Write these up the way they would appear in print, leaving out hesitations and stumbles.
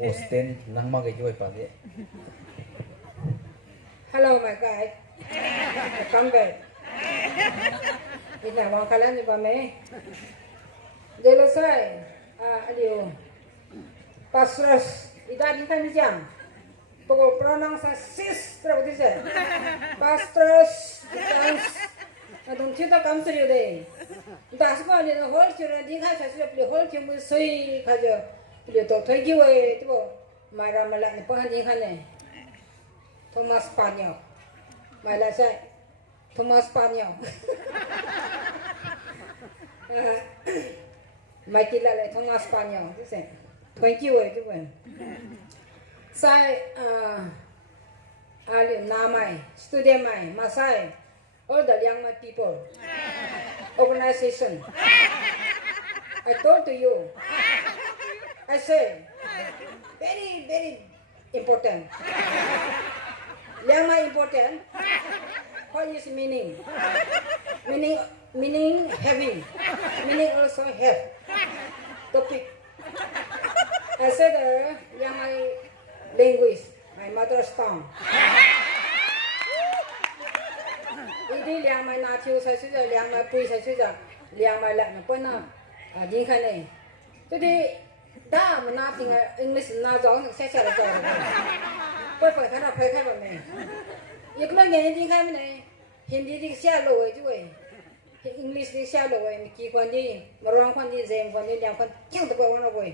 Austin nang mga joy pati. Hello my guy. Come back. Ina wang kalan ni ba me? Delo sai. Aliu. Pastors. Ida di kan jam. Pokok pronunciasi terus saja. Pastors. Adung kita kamsuri deh. Dah semua ni hol cuma di kan saya sudah beli hol cuma sui kaja. Beli tu tujuh tu marah malah ni pahan di kan ni. Thomas Spanyol. Malah saya Thomas Spanyol. Mai kila le Thomas Spanyol tu sen. Tujuh tu kan. Saya alim namai, student mai, masai. All the young people, organization. I told to you, I say, very, very important. Young important. What is meaning? Meaning heavy. Meaning also have. Topic. I said young language, my mother's tongue. Ini liang mai na chiu sai sudah, liang mai pui sai sudah, liang mai lak na pun na, jadi kan ni. Jadi dah mana tinggal English na jauh saya cakap jauh. Poi kan apa kai bang ni? Ia kalau ni jadi kan ni, Hindi di sia low juga. English di sia low, miki kuan di, meruang kuan di, zem kuan di, liang kuan yang tu kuan mana boy.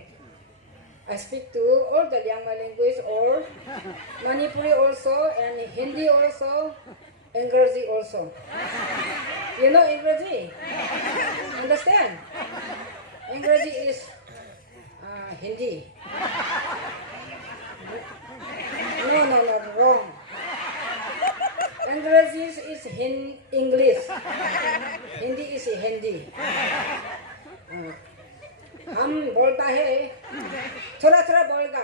I speak to all the Liangma language, or Manipuri also, and Hindi also. English also. You know English? Understand? English is Hindi. No, wrong. English is English. Hindi is Hindi. हम बोलता है थोड़ा बोलेगा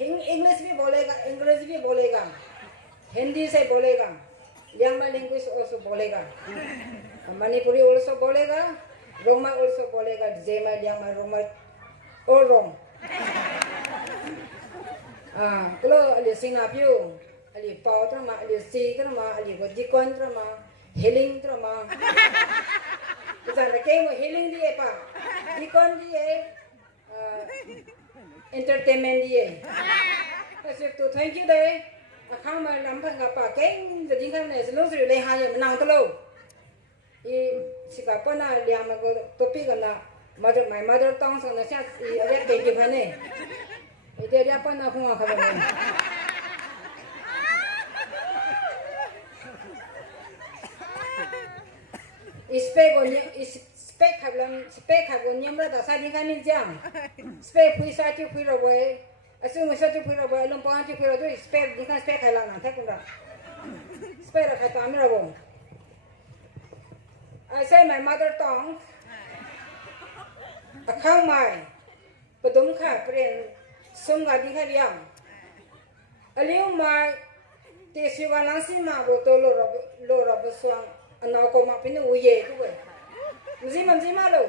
English भी बोलेगा अंग्रेजी भी बोलेगा हिंदी से बोलेगा लियांगमा लैंग्वेज also बोलेगा मणिपुरी also बोलेगा रोमा also बोलेगा जेमा लियांगमा Roma all wrong kalau ali Singapore ali pau drama ali si drama ali godikon drama healing drama bukan lagi healing dia apa dikon dia entertainment dia pasal tu thank you deh akang mah nampak apa keng jadi kan ni selalu selalu leha je menang tu lo siapa na liang mah topik kan na my mother tongue sana siapa dia pergi mana dia apa na hunga kau ni spek habon nyamra da sa dinga min jam spek pui sa ti pui ro boy asu mo sa ti pui ro boy lom pa ti pui ro do spek dinga spek hala na thak ra spek ra khata mi ro bo I say my mother tongue akhang mai padum kha pren som ga dinga liam aliu mai te siwa lang si ma bo to lo ro bo swang anau ko ma pinu uye tu boy mzi ma lo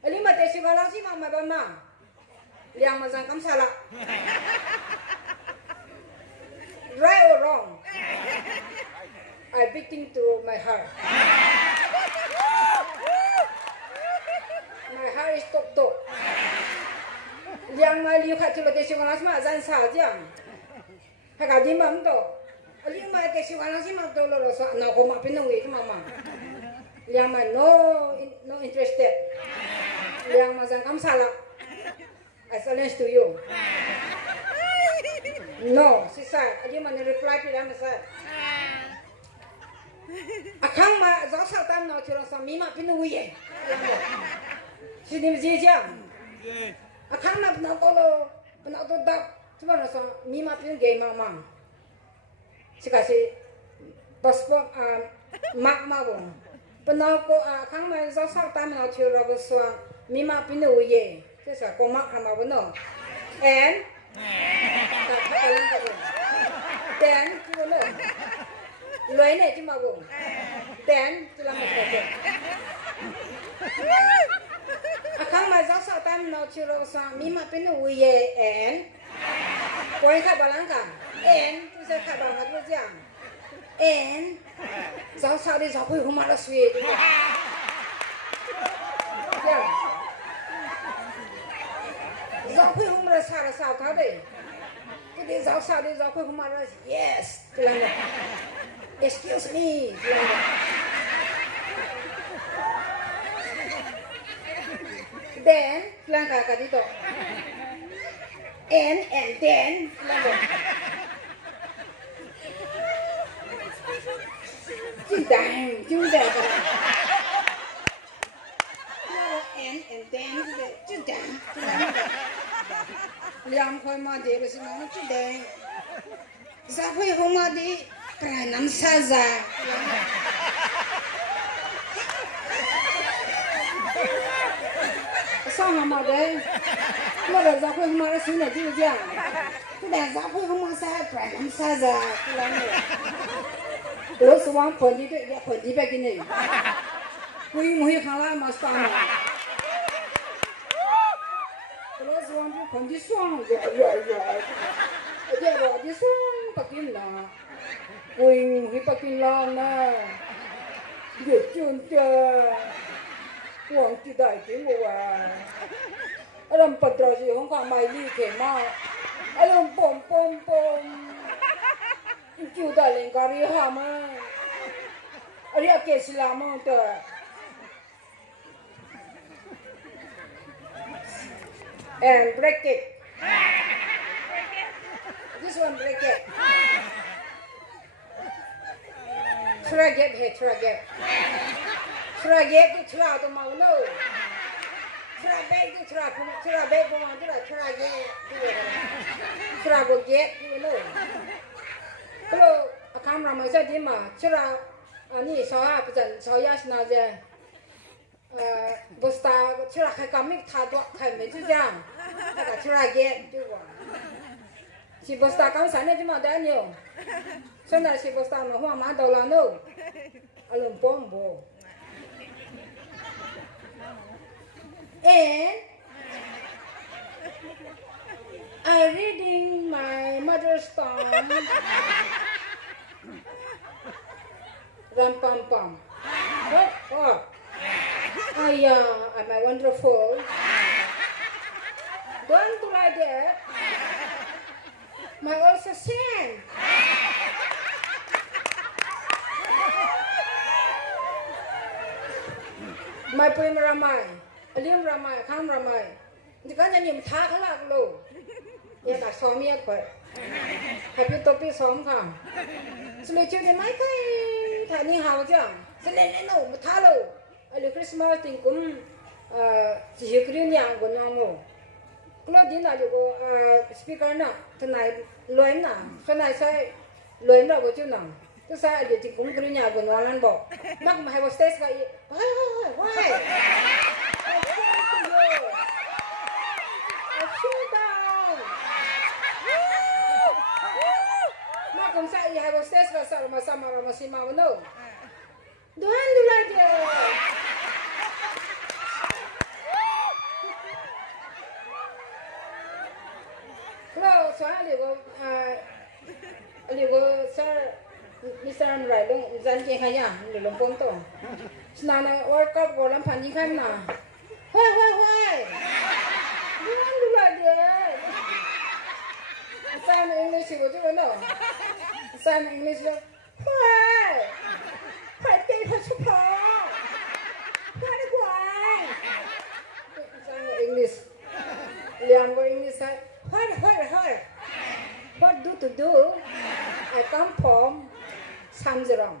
ali ma te siwa lang si ma ba ma liang ma sang kam sala right or wrong I beating to my heart is top liang ma liu kha chu te siwa lang si ma zan sa jiang ha ga di ma to ali ma te siwa lang si ma to lo so anau ko ma pinu uye tu mama liang ma no interested liang ma sang kam sala I challenge to you no she said I didn't reply to them said akhang ma zo sa tam no chiro sa mi ma pinu ye she nim ji jam akhang ma na ko lo na to da chuma no sa mi ma pinu ge ma ma sikasi passport mak ma bo penau ko akhang ma zo sa tam no chiro bo so mi ma pinu ye这是公妈还没问呢 ，and， then 这个呢，来呢就嘛不 ，then 这两个说的。ข้างมาเจ้าสาวตามนอชิโรซามีมาเป็นวิเยเอ็นป่วยขับบาลังกันเอ็นที่จะขับบาลังกันจังเอ็นเจ้าสาวที่เจ้าคุยเข้ามาแล้วสวีทจังเจ้าคุยเข้ามาแล้วสาวเขาดิก็ที่เจ้าสาวที่เจ้าคุยเข้ามาแล้ว yes กลางเลย excuse me กลางเลยthen กลางกันกันที่ต่อ and then กลางเลยจุดแดงกันแล้ว and then จุดแดงเลี้ยงคนมาเดี๋ยวไปสิน้องจุดแดงจะคุยเข้ามาดีกลายน้ำซาซาสองมาเลยเมื่อเราจะคุยเข้ามาแล้วสิ่งไหนที่จะทุกอย่างจะคุยเข้ามาซะกลายน้ำซาซาแล้วเนี่ยเราสว่างผลดีด้วยผลดีไปกินเลยคุยมุ้ยข้างล่างมาสามเราสว่างผลดีสว่างเดี๋ยวเราดีสว่างไปกินละคุยมุ้ยไปกินละนะเดี๋ยวจุนเจอหวังจะได้ถึงว่าอารมณ์ปัตตานีของข้าไม่รีเข็มมากอารมณ์ปมจู่ได้เล่นการีหามาอะไรเกสลามาเตอ and break it this one break it try get here try get to try to mau no try back to try back go on try get try go get you know kalau kamera macam ni mah try ni saya pesan saya senaja bosta try kai kami thadu kai macam jam tak try get tu si bosta kamu sana cuma dah ni sebenarnya si bosta mah huang mah dolar no alun pombo and I reading my mother's tongue ram pam pam what am I wonderful don't do like that my also sing my poem ramai Aliam ramai, kam ramai. Jika jadi mthak lah lo. Ya tak suami aku. Tapi topi suami kam. Selepas itu mai kai, tak ni hao jam. Selain itu mthak lo. Ali Christmas tingkum, sihkriu ni ang guna mo. Kalau di na juga speaker na, tenai loin na. Senai saya loin dah bocor na. Tu saya ada tingkum kriu ni ang guna lan bo. Mak mahai bos test kai. Why? Kung sa iya harus tes pasal sama masih mau no. Doan dulu aja. Kalau soalnya ligo sir Mr. Amrai dong janji kaya di lompong tu. Senana World Cup bolam panjang kan na. Why. Doan dulu aja. Sam English itu juga no. Sam English lo. Why? Why people support? Why? Sam English. Liam go English say. Why? What to do? I come from samziuram.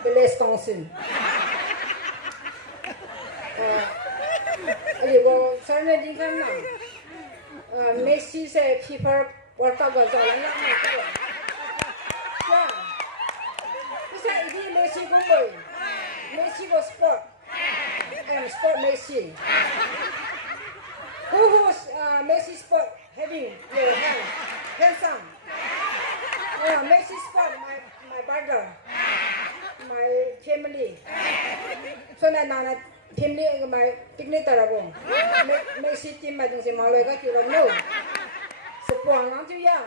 Village Tongsun. Ligo sana di kan na. Messi say people World Cup was all na. Yeah. Bisa ini Messi gol. Messi was sport. And sport Messi. Who was Messi sport having your hand? Handsome. Messi sport my brother. My family. So na พิมพ์นี่ก็มาปิกนิกตลอดบ่ไม่ซิจิมาตรงสิมาเลยก็จุดนู้สปวงน้ำจุยาง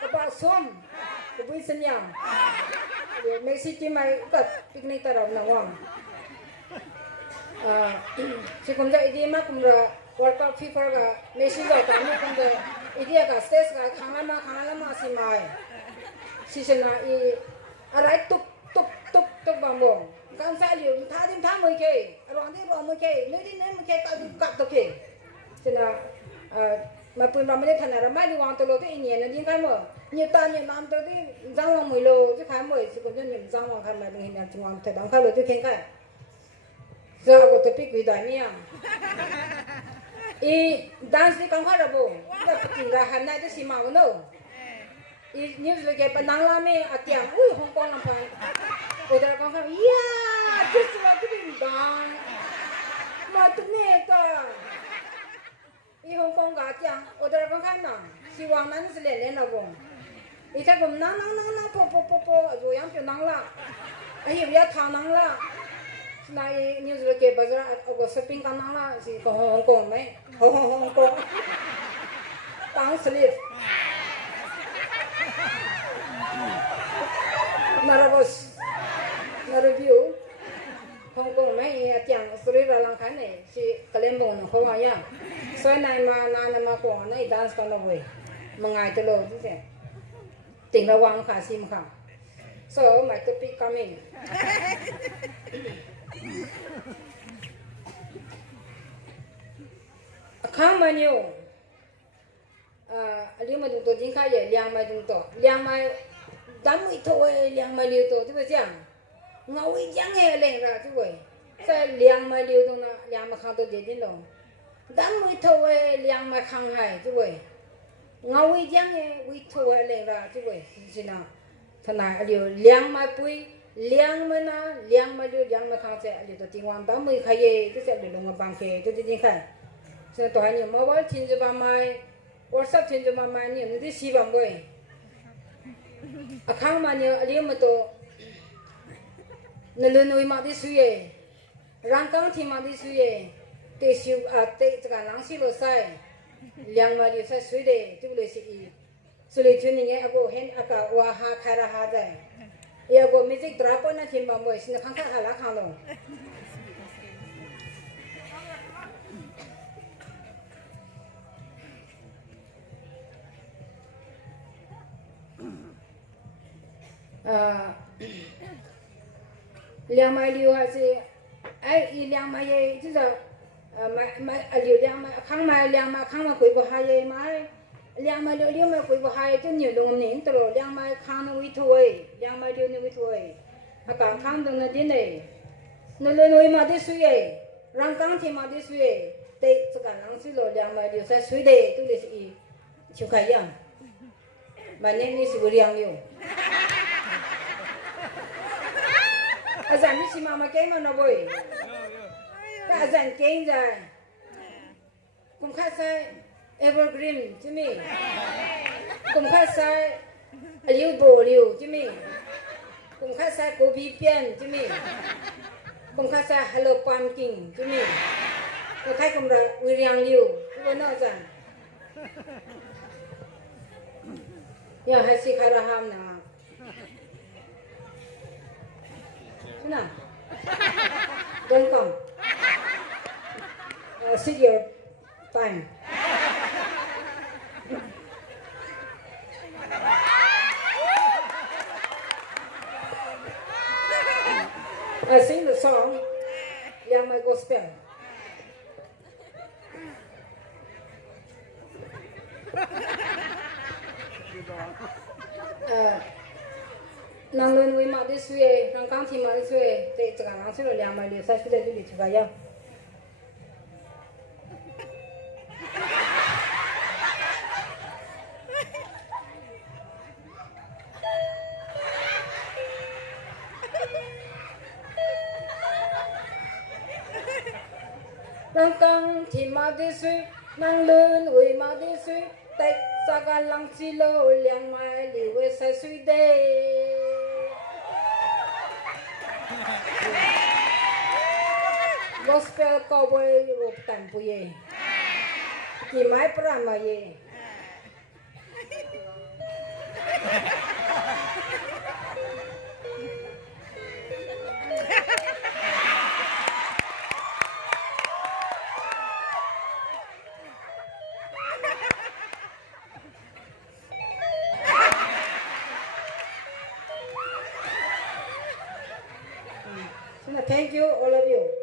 กระเป๋าส้มกระปุยสัญญาไม่ซิจิมาก็ปิกนิกตลอดนะว่างสิคุณจะอีดีมากคุณจะวันก็ฟีฟ่าก็ไม่ซิก็ตามนี้คุณจะอีดีก็สเตสก็ข้างละมาสิมาสิชนะอีอะไรตุกบางบ่การใช้เหลี่ยมท่ามือเครองที่รองมือเคนี่มือเคกับตัวเคฉะนั้นมาปืนเราไม่ได้ถนัดเราไม่ได้วางตัวเราที่อินเดียนะยิ่งใครมั่งยิ่งตายิ่งน้ำตัวที่จังหวะมือเราที่ใครมั่งสิคนจะยิ่งจังหวะใครมาเป็นอย่างจังหวะแต่บางครั้งเราที่เข่งกันจะเอาตัวปีกวิดายเนี่ยอีดันส์ที่กังขาเราบ่ก็กินได้หันได้ที่สิมาวันโน่อีนิวส์เลยแกเป็นนางลาเมอเตียงอุ้ยฮ่องกงลำพังโอ้แต่กังขาที่สุดที่เป็นดังมาตุเนต้าอีฮ่องกงกาเตียงโอ้แต่กังขาหนังสิวางนั้นสิเล่นเราบ่อีถ้าผมนั่งโปอยู่ยังเป็นนางละไอ้เหี้ยทางนางละนายนิวส์เลยแกบาร์เอาก็สปริงกันนางละสิของฮ่องกงไหมฮ่องกงตังสลิดNarabos, Narabiu, Hong Kong, may at yang Sri Lanka, si Kalembon, Hawaii. So, Nama Kong, I dance on the way. Mangai to low, think the one Kasimka. So, my topic coming. A come on you. A limited to Dinka, young my dunto, young my. Đám ít thôi liang mà liều tổ chứ phải chăng ngầu ít chẳng nghe lên ra chứ vậy sao liang mà liều tổ na liang mà khang tổ dễ đến đâu đám ít thôi liang mà khang hay chứ vậy ngầu ít chẳng nghe ít thôi lên ra chứ vậy xin nào thằng này liều liang mà bui liang mà na liang mà liều liang mà khang sẽ liều tổ tiếng hoàng đám ít khai ye chứ sẽ liều đồng bằng khe chứ tiếng khai cho nên tôi nhiều mà bảo chín giờ ba mai WhatsApp chín giờ ba mai nhiều nó đi xí bằng vậy khang mà nhiều liêm mà to nên nuôi mà đi suy rang căng thì mà đi suy để siêu để cái lăng xí lô sai liang mà đi sai suy để chứ lấy gì suy lấy chuyện này ako hen aka wa ha khai ra ha đây ako music drop na thì mà mới xin khang khang là khang luôn liang mai liu hay gì ai liang mai ye chứ giờ mai liu liang mai khang mai quỳ vào hai ye mai liang mai liu mai quỳ vào hai chứ nhiều đồng nín từ rồi liang mai khang nó uy thôi liang mai liu nó uy thôi cả khang đồng nó đi này nó lên mà đi suy răng căng thì mà đi suy để cho cả năng suy rồi liang mai liu sai suy để tôi để gì chịu khai gì my name is wiriangliu Azan ni si mama keng mana boy? Ka azan keng jai. Kum kha sai Evergreen chứ mi. Kum kha sai liu chứ mi. Kum kha sai cobipen chứ mi. Kum kha sai hello pamkin chứ mi. Ko khai kum ra wiriangliu chứ có nào azan. Ya hai si khai ra ham na. Nah, don't come. Sit your time. I sing the song, Yang My Gospel. Nang lên với mặt đi suy, nang căng thì mặt đi suy, để cho cả nang suy rồi làm mà điều sai suy để đi chụp cái nang căng thì mặt đi suy, nang lên với mặt đi suy, để cho cả nang suy lo làm mà điều sai suy để gospel cowboy rock tan puye. Ki mai prama ye. Thank you all of you.